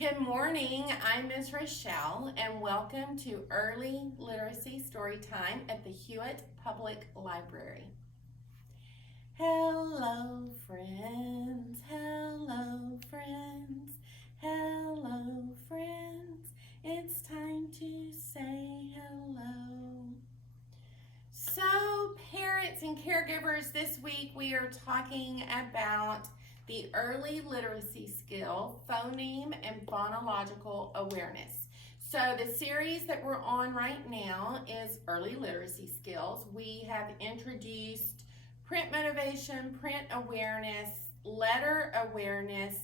Good morning, I'm Ms. Rochelle, and welcome to Early Literacy Storytime at the Hewitt Public Library. Hello, friends, hello, friends, hello, friends. It's time to say hello. So, parents and caregivers, this week we are talking about the early literacy skill, phoneme and phonological awareness. So the series that we're on right now is early literacy skills. We have introduced print motivation, print awareness, letter awareness,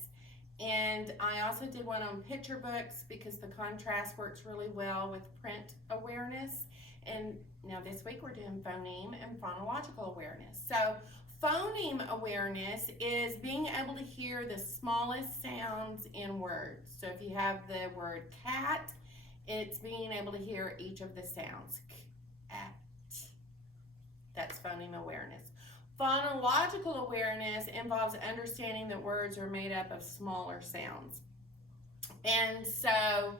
and I also did one on picture books because the contrast works really well with print awareness. And now this week we're doing phoneme and phonological awareness. So phoneme awareness is being able to hear the smallest sounds in words. So if you have the word cat, it's being able to hear each of the sounds. Cat. That's phoneme awareness. Phonological awareness involves understanding that words are made up of smaller sounds. And so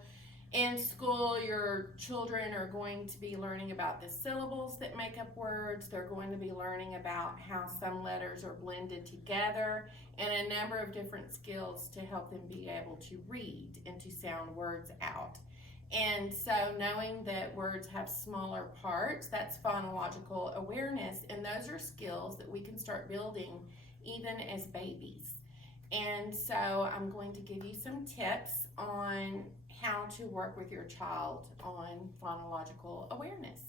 in school, your children are going to be learning about the syllables that make up words. They're going to be learning about how some letters are blended together and a number of different skills to help them be able to read and to sound words out. And so knowing that words have smaller parts, that's phonological awareness, and those are skills that we can start building even as babies. And so I'm going to give you some tips on how to work with your child on phonological awareness.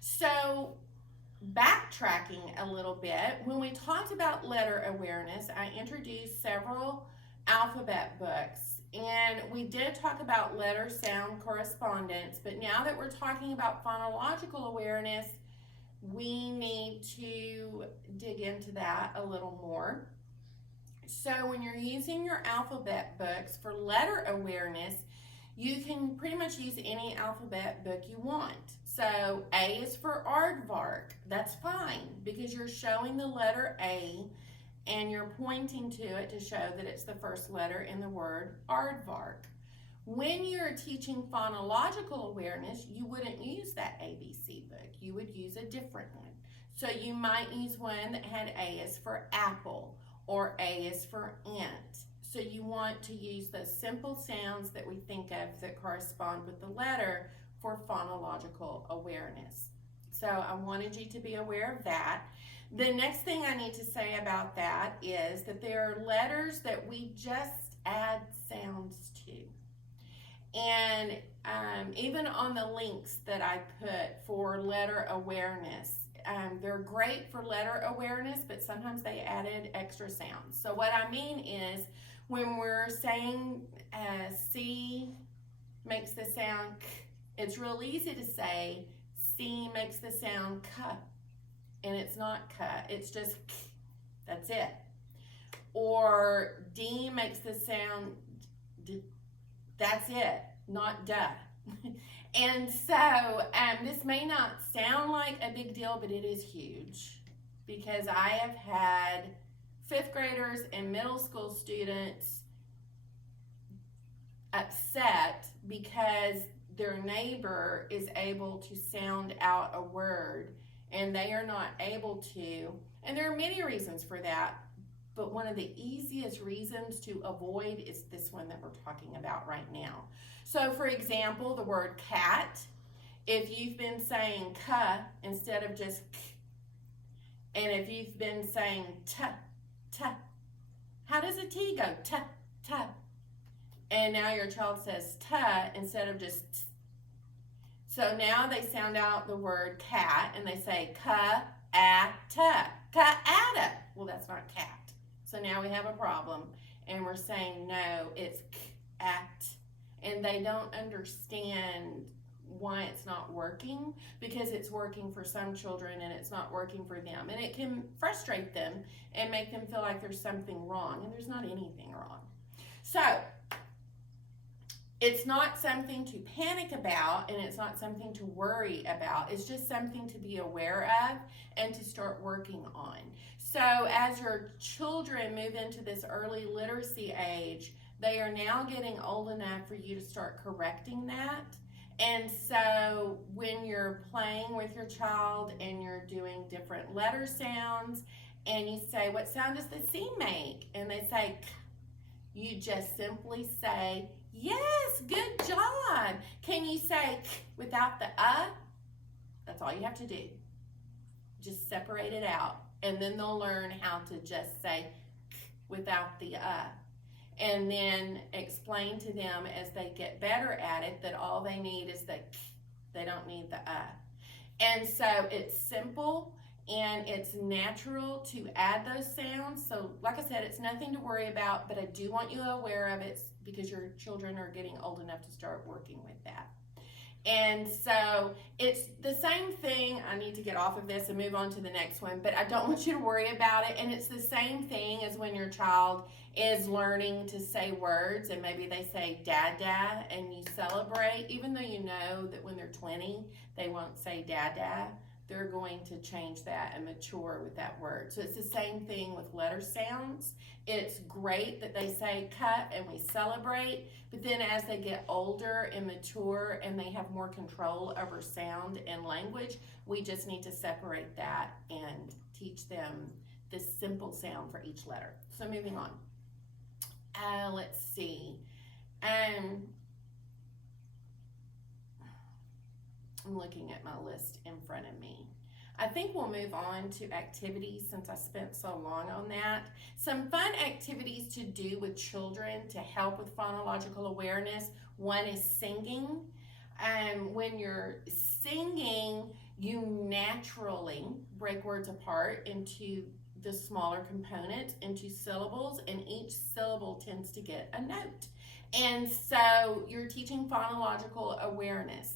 So backtracking a little bit, when we talked about letter awareness, I introduced several alphabet books, and we did talk about letter sound correspondence, but now that we're talking about phonological awareness, we need to dig into that a little more. So when you're using your alphabet books for letter awareness, you can pretty much use any alphabet book you want. So A is for aardvark. That's fine because you're showing the letter A and you're pointing to it to show that it's the first letter in the word aardvark. When you're teaching phonological awareness, you wouldn't use that ABC book. You would use a different one. So you might use one that had A is for apple or A is for ant. So you want to use those simple sounds that we think of that correspond with the letter for phonological awareness. So I wanted you to be aware of that. The next thing I need to say about that is that there are letters that we just add sounds to. And even on the links that I put for letter awareness, they're great for letter awareness, but sometimes they added extra sounds. So what I mean is when we're saying C makes the sound K, it's real easy to say C makes the sound K, and it's not K, it's just K. That's it. Or D makes the sound D. That's it, not duh. And so this may not sound like a big deal, but it is huge because I have had 5th graders and middle school students upset because their neighbor is able to sound out a word and they are not able to. And there are many reasons for that, but one of the easiest reasons to avoid is this one that we're talking about right now. So for example, the word cat, if you've been saying ka instead of just k, and if you've been saying ta, ta, how does a T go? Ta, ta. And now your child says ta instead of just t. So now they sound out the word cat and they say ka-a-ta, ka-a-ta. Well, that's not cat. So now we have a problem and we're saying no, it's k-at. And they don't understand why it's not working because it's working for some children and it's not working for them. And it can frustrate them and make them feel like there's something wrong, and there's not anything wrong. So it's not something to panic about and it's not something to worry about. It's just something to be aware of and to start working on. So as your children move into this early literacy age, They are now getting old enough for you to start correcting that. And so when you're playing with your child and you're doing different letter sounds and you say, what sound does the C make? And they say, K, you just simply say, yes, good job. Can you say K without the That's all you have to do. Just separate it out. And then they'll learn how to just say K without the And then explain to them as they get better at it that all they need is the K. They don't need the And so it's simple and it's natural to add those sounds. So like I said, it's nothing to worry about, but I do want you aware of it because your children are getting old enough to start working with that. And so it's the same thing. I need to get off of this and move on to the next one, but I don't want you to worry about it. And it's the same thing as when your child is learning to say words and maybe they say dada and you celebrate, even though you know that when they're 20, they won't say dada. They're going to change that and mature with that word. So it's the same thing with letter sounds. It's great that they say cut and we celebrate, but then as they get older and mature and they have more control over sound and language, we just need to separate that and teach them this simple sound for each letter. So moving on. Let's see. I'm looking at my list in front of me. I think we'll move on to activities since I spent so long on that. Some fun activities to do with children to help with phonological awareness. One is singing. When you're singing, you naturally break words apart into the smaller components, into syllables, and each syllable tends to get a note. And so you're teaching phonological awareness.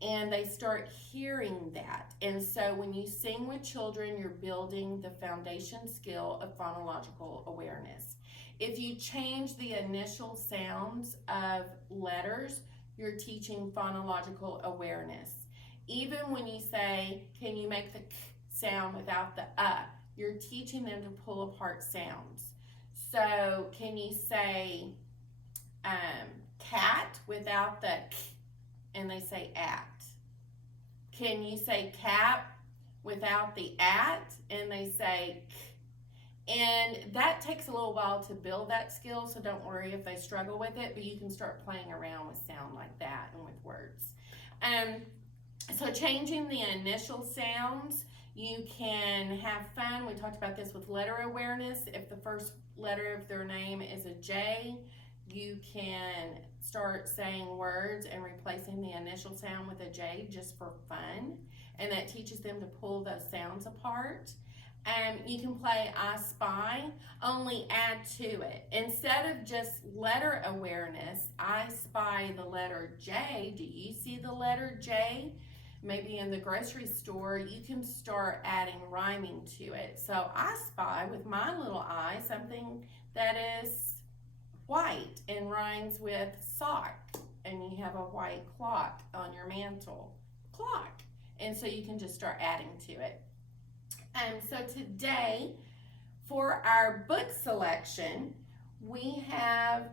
And they start hearing that. And so when you sing with children, you're building the foundation skill of phonological awareness. If you change the initial sounds of letters, you're teaching phonological awareness. Even when you say, can you make the K sound without the you're teaching them to pull apart sounds. So can you say cat without the K? And they say at. Can you say cap without the at? And they say k. And that takes a little while to build that skill, so don't worry if they struggle with it, but you can start playing around with sound like that and with words. So changing the initial sounds, you can have fun. We talked about this with letter awareness. If the first letter of their name is a J, you can start saying words and replacing the initial sound with a J just for fun, and that teaches them to pull those sounds apart. You can play I Spy, only add to it. Instead of just letter awareness, I spy the letter J. Do you see the letter J? Maybe in the grocery store, you can start adding rhyming to it. So I spy with my little eye something that is white and rhymes with sock, and you have a white clock on your mantle. Clock. And so you can just start adding to it. So today, for our book selection, we have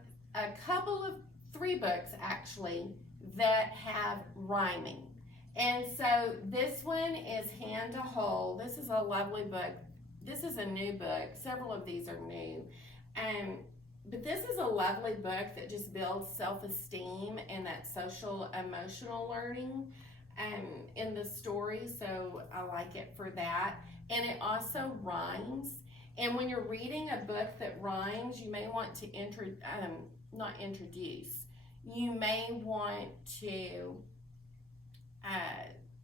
three books actually, that have rhyming. And so this one is Hand to Hold. This is a lovely book. This is a new book. Several of these are new. But this is a lovely book that just builds self-esteem and that social emotional learning in the story, so I like it for that. And it also rhymes. And when you're reading a book that rhymes, you may want to you may want to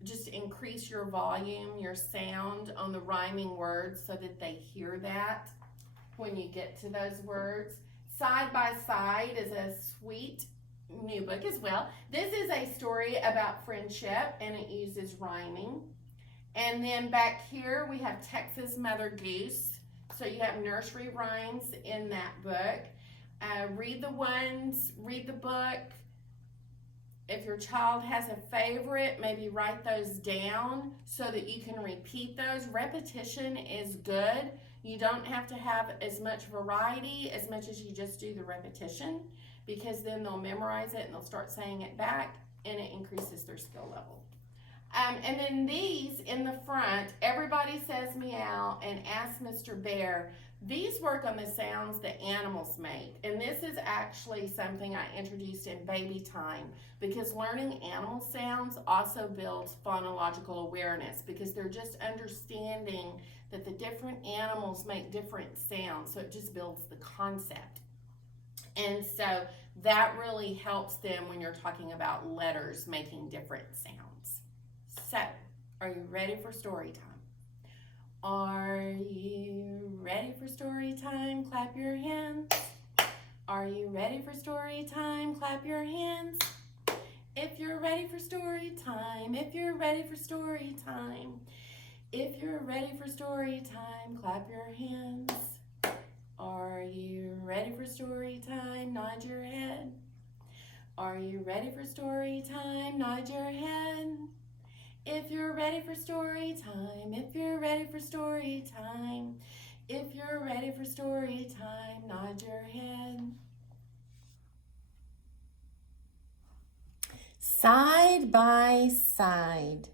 just increase your volume, your sound on the rhyming words so that they hear that when you get to those words. Side by Side is a sweet new book as well. This is a story about friendship, and it uses rhyming. And then back here we have Texas Mother Goose. So you have nursery rhymes in that book. Read the book. If your child has a favorite, maybe write those down so that you can repeat those. Repetition is good. You don't have to have as much variety as much as you just do the repetition, because then they'll memorize it and they'll start saying it back, and it increases their skill level. And then these in the front, everybody says meow and ask Mr. Bear. These work on the sounds that animals make. And this is actually something I introduced in baby time, because learning animal sounds also builds phonological awareness, because they're just understanding that the different animals make different sounds. So it just builds the concept. And so that really helps them when you're talking about letters making different sounds. So, are you ready for story time? Are you ready for story time? Clap your hands. Are you ready for story time? Clap your hands. If you're ready for story time, if you're ready for story time, if you're ready for story time, clap your hands. Are you ready for story time? Nod your head. Are you ready for story time? Nod your head. If you're ready for story time, if you're ready for story time, if you're ready for story time, nod your head. Side by side.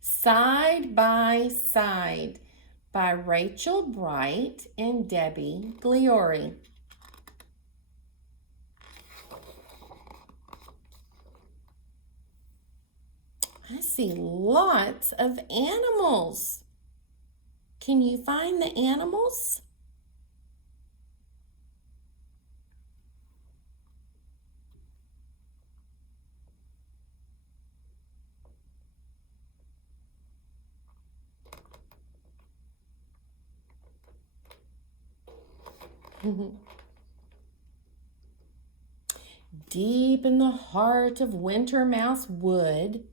Side by Side by Rachel Bright and Debi Gliori. I see lots of animals. Can you find the animals? Deep in the heart of Winter Mouse Wood,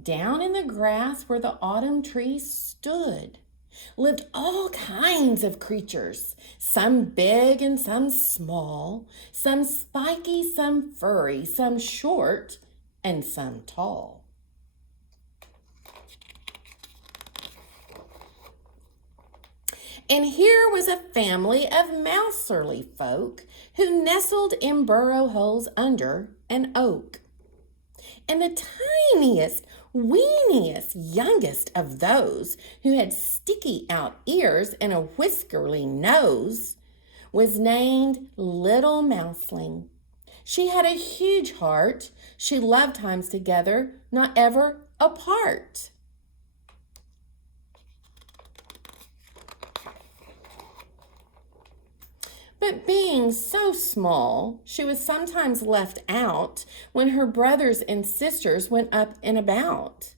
down in the grass where the autumn trees stood, lived all kinds of creatures, some big and some small, some spiky, some furry, some short, and some tall. And here was a family of mouserly folk who nestled in burrow holes under an oak. And the tiniest, weeniest, youngest of those who had sticky out ears and a whiskerly nose was named Little Mouseling. She had a huge heart. She loved times together, not ever apart. But being so small, she was sometimes left out when her brothers and sisters went up and about.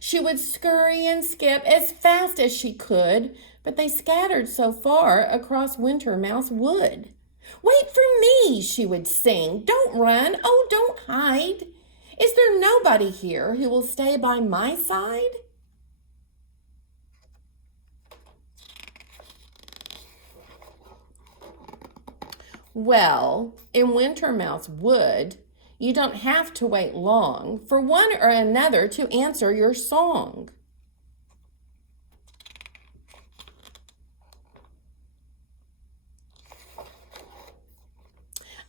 She would scurry and skip as fast as she could, but they scattered so far across Winter Mouse Wood. "Wait for me," she would sing. "Don't run. Oh, don't hide. Is there nobody here who will stay by my side?" Well, in Winter Mouse Wood, you don't have to wait long for one or another to answer your song.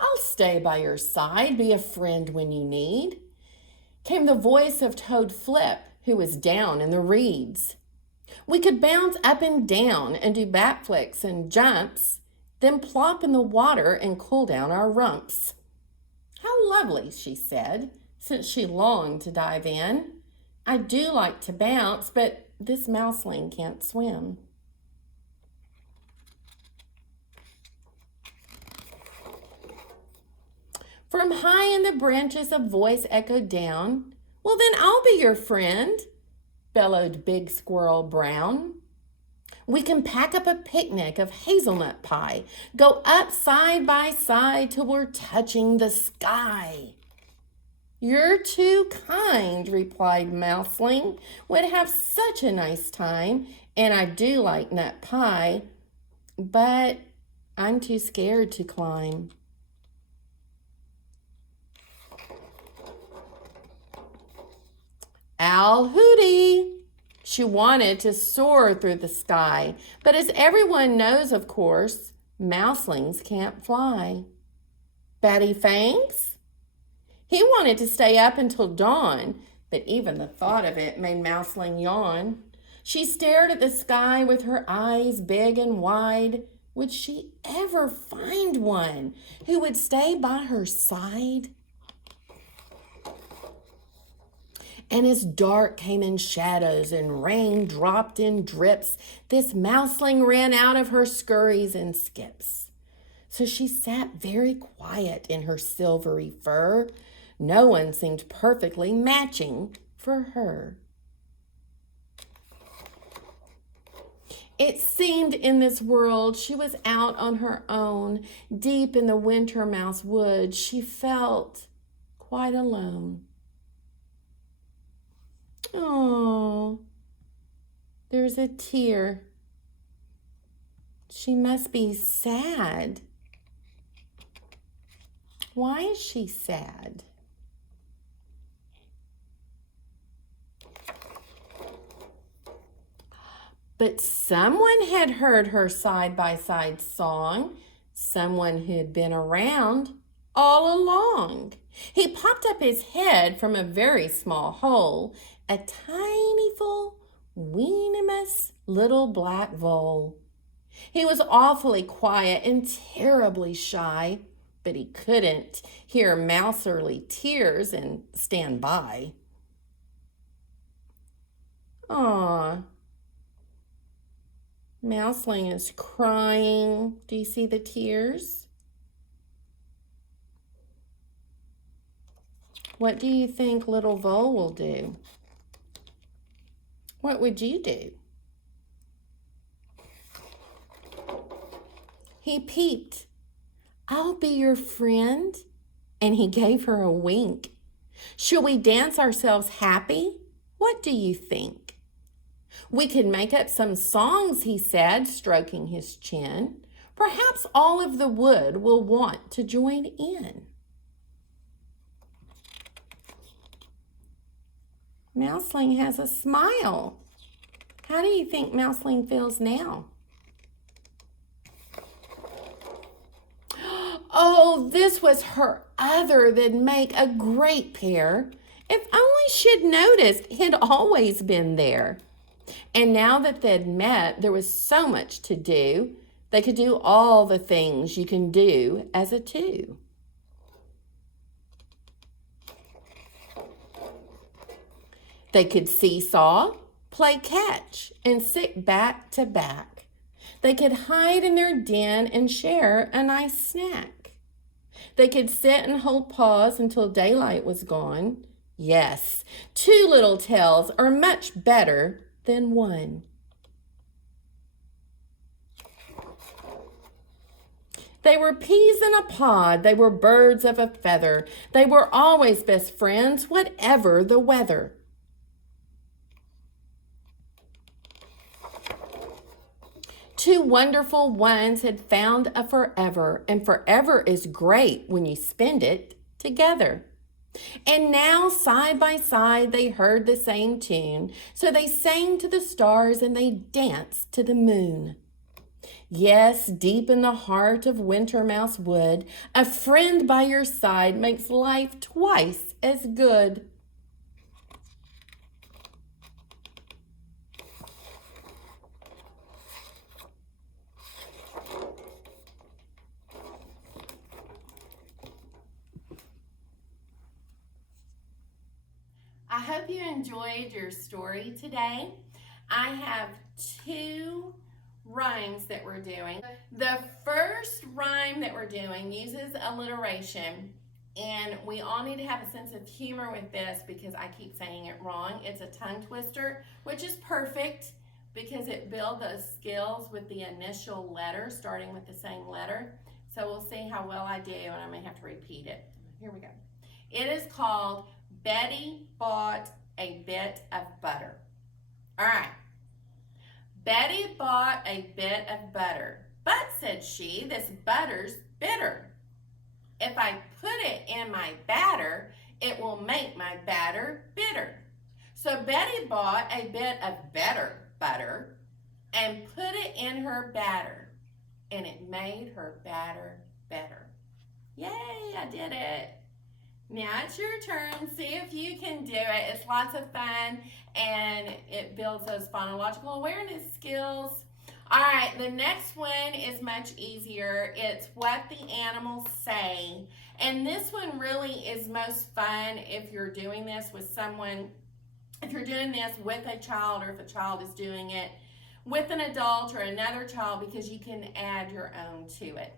"I'll stay by your side, be a friend when you need," came the voice of Toad Flip, who was down in the reeds. "We could bounce up and down and do bat flicks and jumps, then plop in the water and cool down our rumps." "How lovely," she said, since she longed to dive in. "I do like to bounce, but this mouseling can't swim." From high in the branches a voice echoed down. "Well, then I'll be your friend," bellowed Big Squirrel Brown. "We can pack up a picnic of hazelnut pie, go up side by side till we're touching the sky." "You're too kind," replied Mouseling. "Would have such a nice time, and I do like nut pie, but I'm too scared to climb." Owl hooty. She wanted to soar through the sky, but as everyone knows, of course, mouselings can't fly. Batty Fangs? He wanted to stay up until dawn, but even the thought of it made Mouseling yawn. She stared at the sky with her eyes big and wide. Would she ever find one who would stay by her side? And as dark came in shadows and rain dropped in drips, this mouseling ran out of her scurries and skips. So she sat very quiet in her silvery fur. No one seemed perfectly matching for her. It seemed in this world she was out on her own. Deep in the winter mouse wood, she felt quite alone. Oh, there's a tear. She must be sad. Why is she sad? But someone had heard her side-by-side song, someone who had been around all along. He popped up his head from a very small hole, a tiny, weenimous little black vole. He was awfully quiet and terribly shy, but he couldn't hear mouserly tears and stand by. Aw, Mouseling is crying. Do you see the tears? What do you think little Vole will do? What would you do? He peeped. I'll be your friend. And he gave her a wink. Shall we dance ourselves happy? What do you think? We could make up some songs, he said, stroking his chin. Perhaps all of the wood will want to join in. Mouseling has a smile. How do you think Mouseling feels now? Oh, this was her other that'd make a great pair. If only she'd noticed he'd always been there. And now that they'd met, there was so much to do. They could do all the things you can do as a two. They could seesaw, play catch, and sit back to back. They could hide in their den and share a nice snack. They could sit and hold paws until daylight was gone. Yes, two little tails are much better than one. They were peas in a pod. They were birds of a feather. They were always best friends, whatever the weather. Two wonderful ones had found a forever, and forever is great when you spend it together. And now, side by side, they heard the same tune, so they sang to the stars and they danced to the moon. Yes, deep in the heart of Winter Mouse Wood, a friend by your side makes life twice as good. I hope you enjoyed your story today. I have two rhymes that we're doing. The first rhyme that we're doing uses alliteration, and we all need to have a sense of humor with this because I keep saying it wrong. It's a tongue twister, which is perfect because it builds those skills with the initial letter, starting with the same letter. So we'll see how well I do, and I may have to repeat it. Here we go. It is called Betty Bought a Bit of Butter. All right. Betty bought a bit of butter, but, said she, this butter's bitter. If I put it in my batter, it will make my batter bitter. So Betty bought a bit of better butter and put it in her batter, and it made her batter better. Yay, I did it. Now it's your turn. See if you can do it. It's lots of fun, and it builds those phonological awareness skills. All right, the next one is much easier. It's what the animals say. And this one really is most fun if you're doing this with someone, if you're doing this with a child, or if a child is doing it with an adult or another child, because you can add your own to it.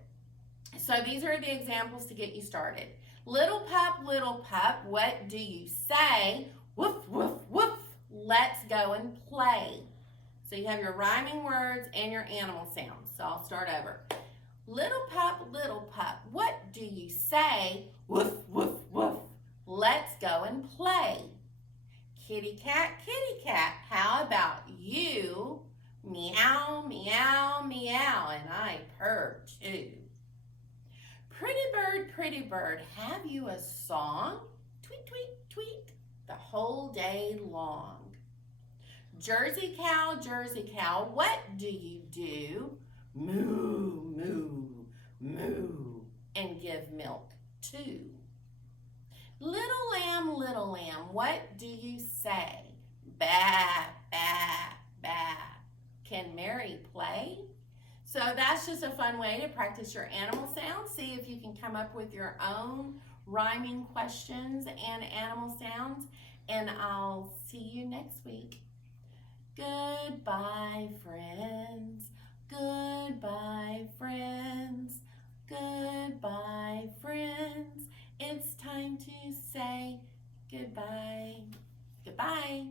So these are the examples to get you started. Little pup, what do you say? Woof, woof, woof. Let's go and play. So you have your rhyming words and your animal sounds. So I'll start over. Little pup, what do you say? Woof, woof, woof. Let's go and play. Kitty cat, how about you? Meow, meow, meow, and I purr too. Pretty bird, have you a song? Tweet, tweet, tweet, the whole day long. Jersey cow, what do you do? Moo, moo, moo, and give milk too. Little lamb, what do you say? Ba, ba, ba. Can Mary play? So that's just a fun way to practice your animal sounds. See if you can come up with your own rhyming questions and animal sounds. And I'll see you next week. Goodbye, friends. Goodbye, friends. Goodbye, friends. It's time to say goodbye. Goodbye.